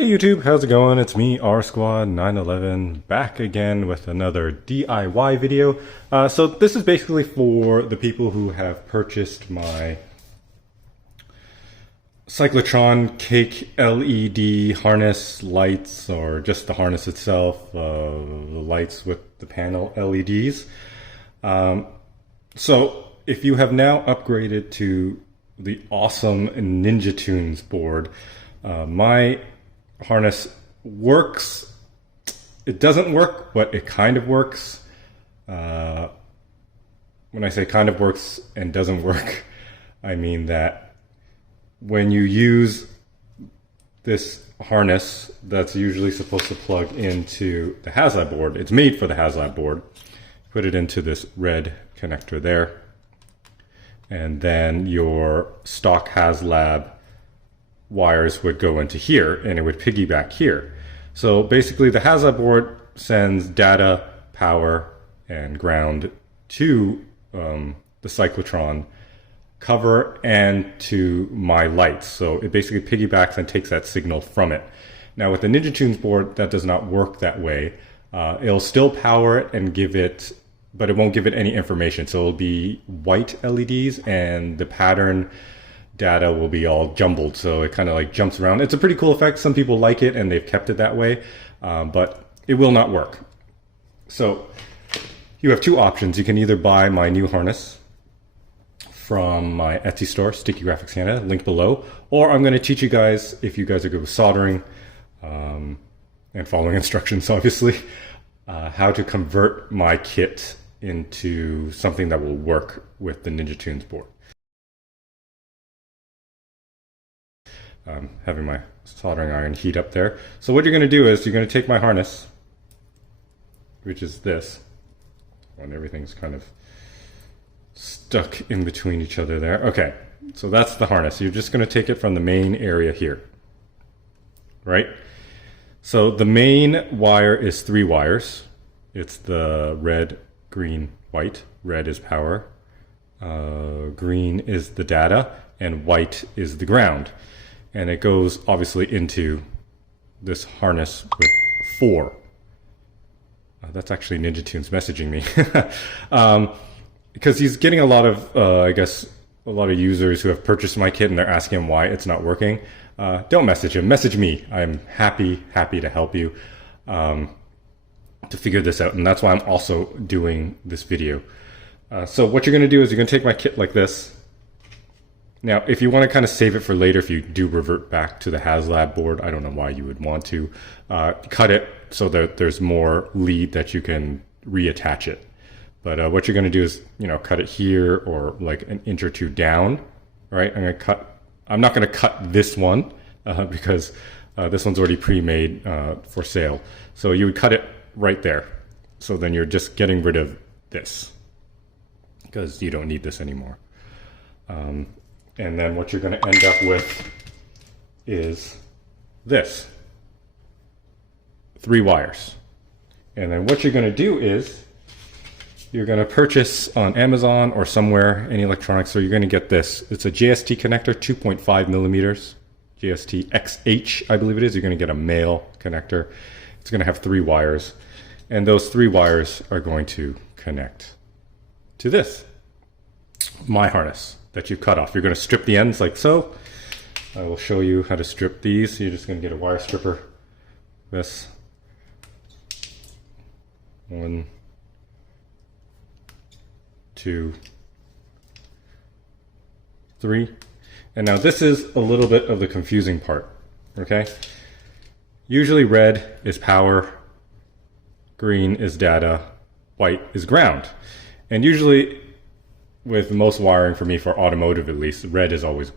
Hey YouTube, how's it going? It's me, R-Squad911, back again with another DIY video. So this is basically for the people who have purchased my Cyclotron Cake LED harness lights, or just the harness itself, the lights with the panel LEDs. So if you have now upgraded to the awesome Ninja Tunes board, my harness works. It doesn't work, but it kind of works. When I say kind of works and doesn't work, I mean that when you use this harness that's usually supposed to plug into the Haslab board, it's made for the Haslab board, put it into this red connector there, and then your stock Haslab wires would go into here and it would piggyback here. So basically the Haslab board sends data, power, and ground to the cyclotron cover and to my lights. So it basically piggybacks and takes that signal from it. Now with the Ninja Tunes board, that does not work that way. It'll still power it and give it, but it won't give it any information. So it'll be white LEDs and the pattern data will be all jumbled, so it kind of like jumps around. It's a pretty cool effect. Some people like it and they've kept it that way, but it will not work. So you have two options. You can either buy my new harness from my Etsy store, Sticky Graphics Canada, link below, or I'm going to teach you guys, if you guys are good with soldering and following instructions obviously, how to convert my kit into something that will work with the Ninja Tunes board. Having my soldering iron heat up there. So what you're going to do is you're going to take my harness, which is this, and everything's kind of stuck in between each other there. Okay, so that's the harness. You're just going to take it from the main area here, right? So the main wire is 3 wires. It's the red, green, white. Red is power, green is the data, and white is the ground. And it goes obviously into this harness with 4. That's actually Ninja Tunes messaging me. Because he's getting a lot of, I guess, a lot of users who have purchased my kit and they're asking him why it's not working. Don't message him, message me. I'm happy to help you to figure this out. And that's why I'm also doing this video. So what you're going to do is you're going to take my kit like this. Now, if you want to kind of save it for later, if you do revert back to the Haslab board, I don't know why you would want to, cut it so that there's more lead that you can reattach it. But what you're going to do is, cut it here or like an inch or 2 down, right? I'm not going to cut this one because this one's already pre-made for sale. So you would cut it right there. So then you're just getting rid of this because you don't need this anymore. And then what you're going to end up with is this, 3 wires. And then what you're going to do is you're going to purchase on Amazon or somewhere any electronics. So you're going to get this. It's a JST connector, 2.5 millimeters, JST XH, I believe it is. You're going to get a male connector. It's going to have 3 wires. And those 3 wires are going to connect to this, my harness that you've cut off. You're going to strip the ends like so. I will show you how to strip these. So you're just going to get a wire stripper. This 1, 2, 3. And now this is a little bit of the confusing part. Okay. Usually red is power, green is data, white is ground. And usually with most wiring for me, for automotive at least, red is always,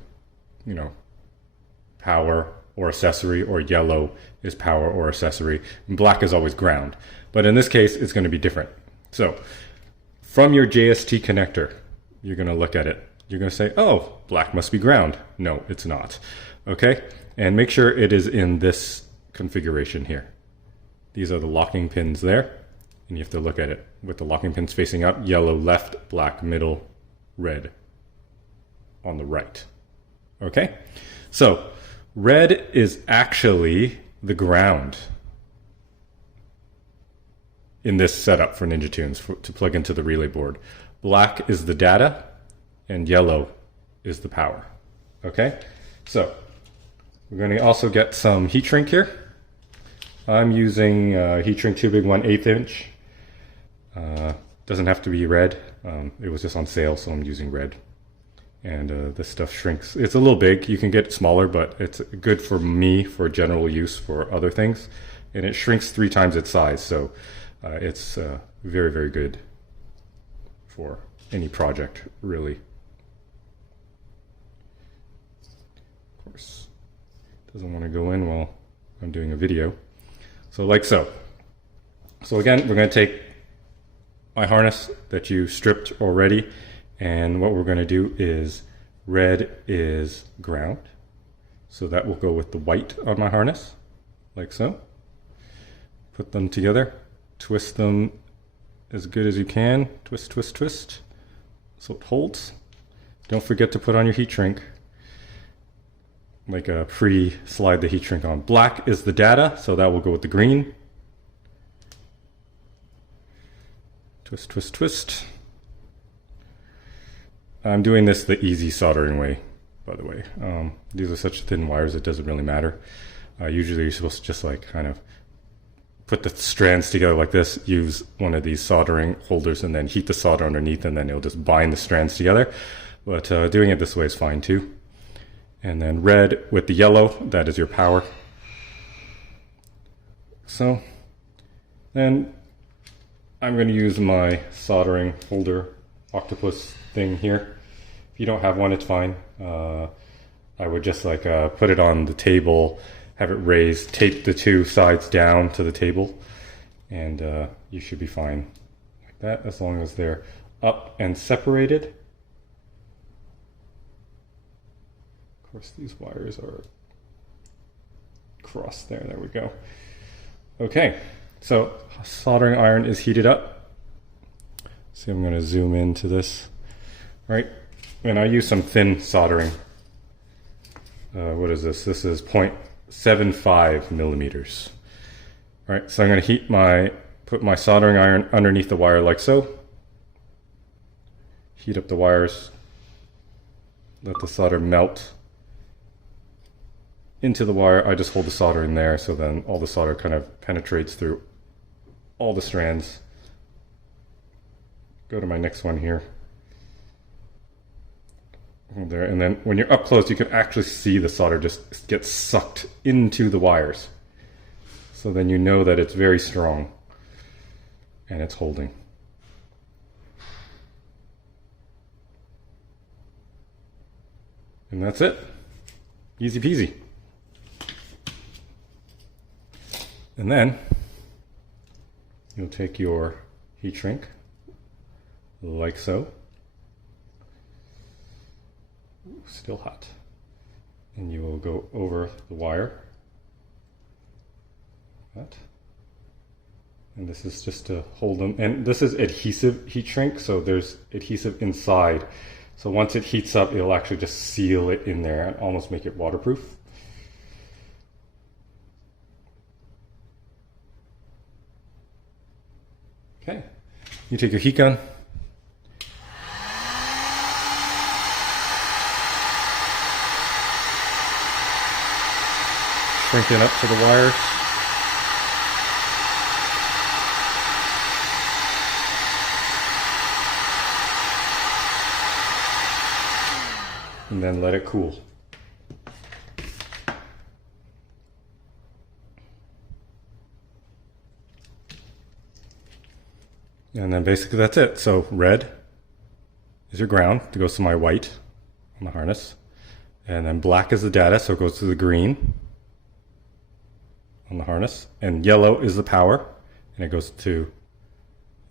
power or accessory, or yellow is power or accessory, and black is always ground. But in this case, it's going to be different. So from your JST connector, you're going to look at it. You're going to say, oh, black must be ground. No, it's not. Okay? And make sure it is in this configuration here. These are the locking pins there. And you have to look at it with the locking pins facing up, yellow left, black middle, red on the right. Okay, so red is actually the ground in this setup for Ninja Tunes to plug into the relay board. Black is the data and yellow is the power. Okay, so we're going to also get some heat shrink here. I'm using heat shrink too big, 1/8 inch. Doesn't have to be red. It was just on sale, so I'm using red. And this stuff shrinks. It's a little big. You can get smaller, but it's good for me for general use for other things. And it shrinks 3 times its size, so it's very, very good for any project, really. Of course, doesn't want to go in while I'm doing a video. So like so. So again, we're going to take my harness that you stripped already, and what we're going to do is red is ground. So that will go with the white on my harness, like so. Put them together, twist them as good as you can. Twist, twist, twist, so it holds. Don't forget to put on your heat shrink, like a pre-slide the heat shrink on. Black is the data, so that will go with the green. Twist, twist, twist. I'm doing this the easy soldering way, by the way. These are such thin wires, it doesn't really matter. Usually you're supposed to just like kind of put the strands together like this, use one of these soldering holders and then heat the solder underneath, and then it'll just bind the strands together. But doing it this way is fine too. And then red with the yellow, that is your power. So then I'm going to use my soldering holder octopus thing here. If you don't have one, it's fine. I would just like put it on the table, have it raised, tape the 2 sides down to the table, and you should be fine like that, as long as they're up and separated. Of course, these wires are crossed there. There we go. Okay, so soldering iron is heated up. See, I'm going to zoom into this. All right, and I use some thin soldering. What is this? This is 0.75 millimeters. All right, so I'm going to put my soldering iron underneath the wire like so. Heat up the wires. Let the solder melt into the wire. I just hold the solder in there, so then all the solder kind of penetrates through all the strands. Go to my next one here. There, and then when you're up close, you can actually see the solder just get sucked into the wires. So then you know that it's very strong and it's holding. And that's it. Easy peasy. And then you'll take your heat shrink like so. Still hot. And you will go over the wire. That. And this is just to hold them. And this is adhesive heat shrink, so there's adhesive inside. So once it heats up, it'll actually just seal it in there and almost make it waterproof. Okay, you take your heat gun. Shrink it up to the wires. And then let it cool. And then basically that's it. So red is your ground, it goes to my white on the harness. And then black is the data, so it goes to the green on the harness. And yellow is the power, and it goes to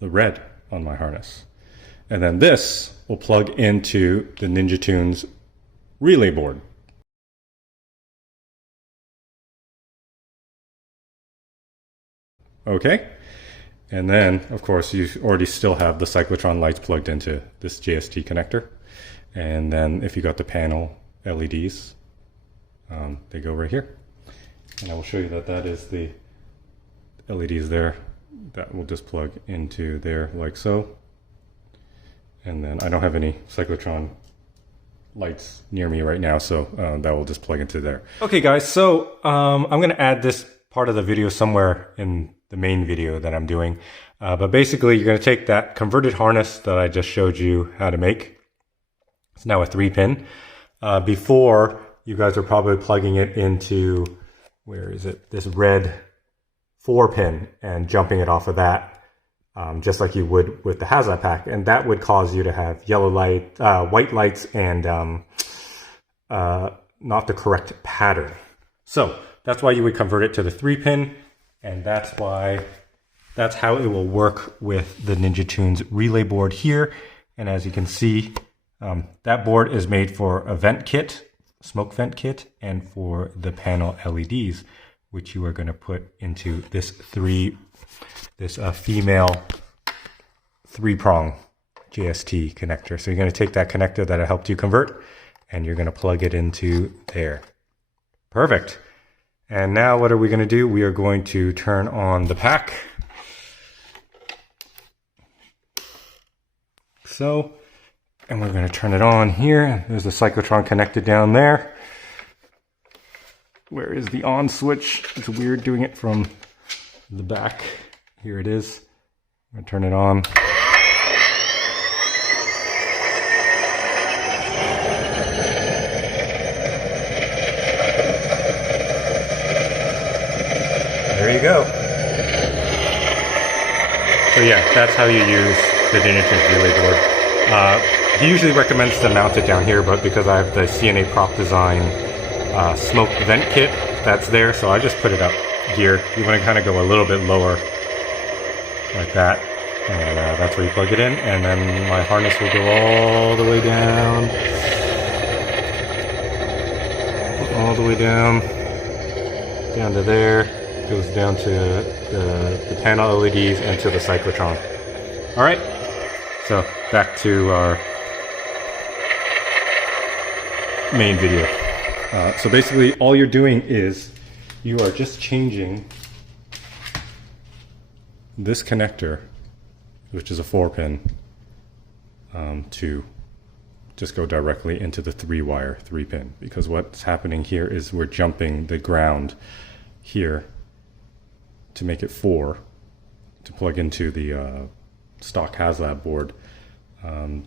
the red on my harness. And then this will plug into the Ninja Tunes relay board. Okay, and then of course you already still have the cyclotron lights plugged into this JST connector, and then if you got the panel LEDs, they go right here. And I will show you that that is the LEDs there. That will just plug into there like so. And then I don't have any cyclotron lights near me right now, so that will just plug into there. Okay guys, so I'm going to add this part of the video somewhere in the main video that I'm doing. But basically you're going to take that converted harness that I just showed you how to make. It's now a 3-pin. Before, you guys are probably plugging it into, where is it? This red 4-pin and jumping it off of that, just like you would with the Haslab pack. And that would cause you to have yellow light, white lights, and not the correct pattern. So that's why you would convert it to the 3-pin, and that's how it will work with the Ninja Tunes relay board here. And as you can see, that board is made for a vent kit, smoke vent kit, and for the panel LEDs, which you are going to put into this female 3-prong JST connector. So you're going to take that connector that I helped you convert, and you're going to plug it into there. Perfect. And now what are we going to do? We are going to turn on the pack. So, and we're going to turn it on here. There's the cyclotron connected down there. Where is the on switch? It's weird doing it from the back. Here it is. I'm going to turn it on. There you go. So yeah, that's how you use the Ninja Tunes relay board. He usually recommends to mount it down here, but because I have the CNA Prop Design smoke vent kit that's there, so I just put it up here. You want to kind of go a little bit lower like that, and that's where you plug it in, and then my harness will go all the way down, down to there. Goes down to the panel LEDs and to the cyclotron. All right, so back to our main video. So basically all you're doing is you are just changing this connector, which is a 4-pin, to just go directly into the 3-wire 3-pin, because what's happening here is we're jumping the ground here to make it 4 to plug into the stock Haslab board,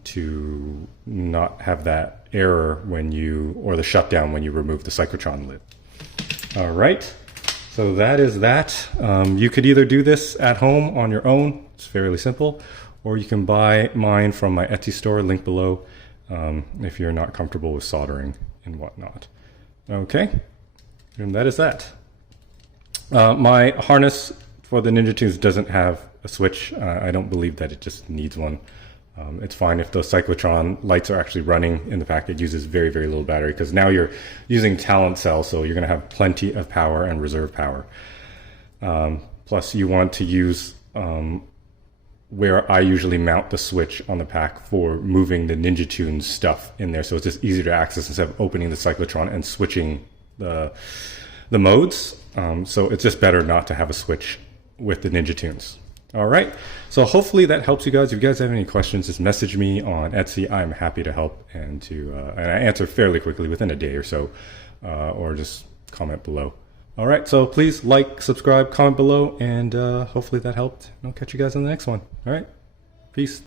to not have that error when you, or the shutdown when you remove the cyclotron lid. All right, so that is that. You could either do this at home on your own, it's fairly simple, or you can buy mine from my Etsy store, link below, if you're not comfortable with soldering and whatnot. Okay, and that is that. My harness for the Ninja Tunes doesn't have a switch. I don't believe that it just needs one. It's fine if those cyclotron lights are actually running in the pack. It uses very, very little battery, because now you're using talent cell, so you're going to have plenty of power and reserve power. Plus you want to use where I usually mount the switch on the pack for moving the Ninja Tunes stuff in there, so it's just easier to access instead of opening the cyclotron and switching the modes. So it's just better not to have a switch with the Ninja Tunes. All right, so hopefully that helps you guys. If you guys have any questions, just message me on Etsy. I'm happy to help, and I answer fairly quickly within a day or so, or just comment below. All right, so please like, subscribe, comment below, and hopefully that helped. And I'll catch you guys on the next one. All right, peace.